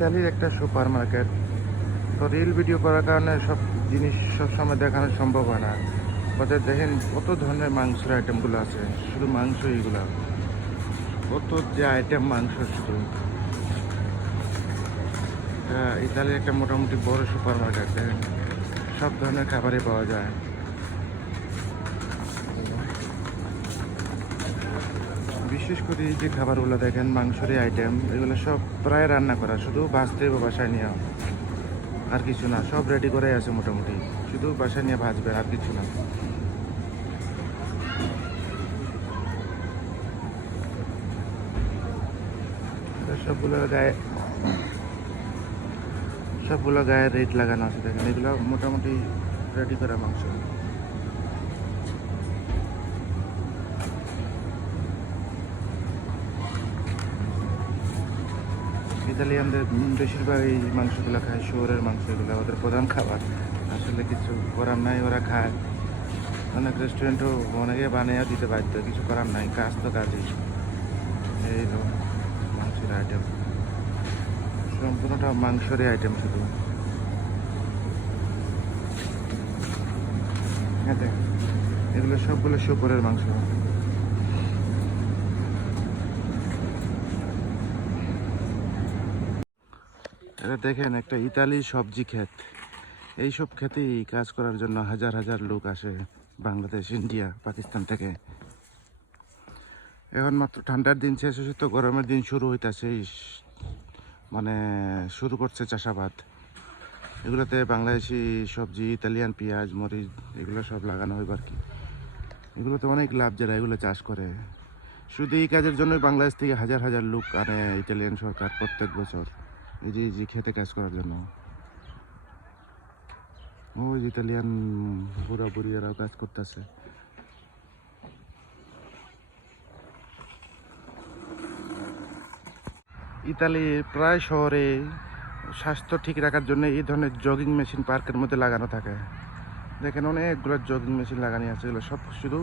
ইতালির একটা super market. তো রিল ভিডিও করার কারণে সব জিনিস সবসময় দেখানো সম্ভব হয় না। ওদের দেখেন কত ধরনের মাংসের আইটেমগুলো আছে, শুধু মাংস এইগুলা, কত যে আইটেম মাংস শুধু। ইতালির একটা মোটামুটি বড় সুপার মার্কেট, দেখেন সব ধরনের খাবারই পাওয়া যায়। বিশেষ করে এই যে খাবারগুলো দেখেন মাংসের আইটেম, এগুলো সব প্রায় রান্না করা, শুধু ভাজতে হবে বাসায় নিয়ে, আর কিছু না। সব রেডি করে আছে মোটামুটি, শুধু বাসায় নিয়ে ভাজবে, আর কিছু না। সবগুলো গায়ে রেট লাগানো আছে, দেখেন এগুলো মোটামুটি রেডি করা মাংস। ইতালিয়ানদের বেশিরভাগ এই মাংসগুলো খায়, শুয়োরের মাংস, এগুলো ওদের প্রধান খাবার। আসলে কিছু করার নাই, ওরা খায়। অনেক রেস্টুরেন্টও অনেকে বানিয়ে দিতে বাধ্য, কিছু করার নাই, কাজ তো কাজই। এই হলো মাংসের আইটেম, সম্পূর্ণটা মাংসেরই আইটেম শুধু। হ্যাঁ দেখ, এগুলো সবগুলো শুকরের মাংস। এটা দেখেন একটা ইতালি সবজি ক্ষেত। এইসব ক্ষেতেই কাজ করার জন্য হাজার হাজার লোক আসে বাংলাদেশ, ইন্ডিয়া, পাকিস্তান থেকে। এখন মাত্র ঠান্ডার দিন শেষ হয়েছে, তো গরমের দিন শুরু হইতেছে, মানে শুরু করছে চাষাবাদ। এগুলোতে বাংলাদেশি সবজি, ইতালিয়ান পেঁয়াজ, মরিচ, এগুলো সব লাগানো হইব আর কি। এগুলোতে অনেক লাভ যারা এগুলো চাষ করে। শুধু এই কাজের জন্যই বাংলাদেশ থেকে হাজার হাজার লোক আনে ইতালিয়ান সরকার প্রত্যেক বছর, এই যে খেতে কাজ করার জন্য। ওই ইতালিয়ান বুড়া বুড়িয়ারাও কাজ করতেছে। ইতালির প্রায় শহরে স্বাস্থ্য ঠিক রাখার জন্য এই ধরনের জগিং মেশিন পার্কের মধ্যে লাগানো থাকে। দেখেন অনেকগুলো জগিং মেশিন লাগানো আছে, এগুলো সব শুধু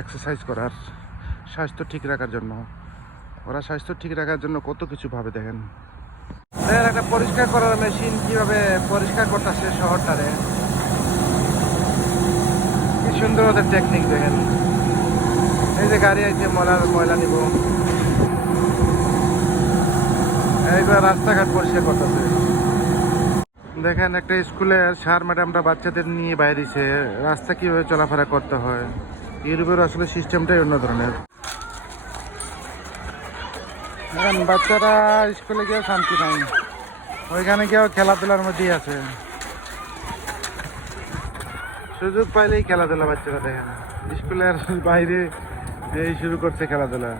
এক্সারসাইজ করার, স্বাস্থ্য ঠিক রাখার জন্য। ওরা স্বাস্থ্য ঠিক রাখার জন্য কত কিছু ভাবে। দেখেন একটা পরিষ্কার করার মেশিন কিভাবে পরিষ্কার করতেছে শহরটারে, কি সুন্দর ওদের টেকনিক। দেখেন এই যে গাড়ি আছে ময়লা নিব, এইবার রাস্তাঘাট পরিষ্কার করতেছে। দেখেন একটা স্কুলের স্যার ম্যাডামরা বাচ্চাদের নিয়ে বাইরেছে রাস্তা কিভাবে চলাফেরা করতে হয়। ইউরোপের আসলে সিস্টেমটাই অন্য ধরনের। এখন বাচ্চারা স্কুলে গিয়েও শান্তি নাই, ওইখানে গিয়েও খেলাধুলার মধ্যেই আছে, সুযোগ পাইলেই খেলাধুলা। বাচ্চারা দেখেন স্কুলের বাইরে এই শুরু করছে খেলাধুলা।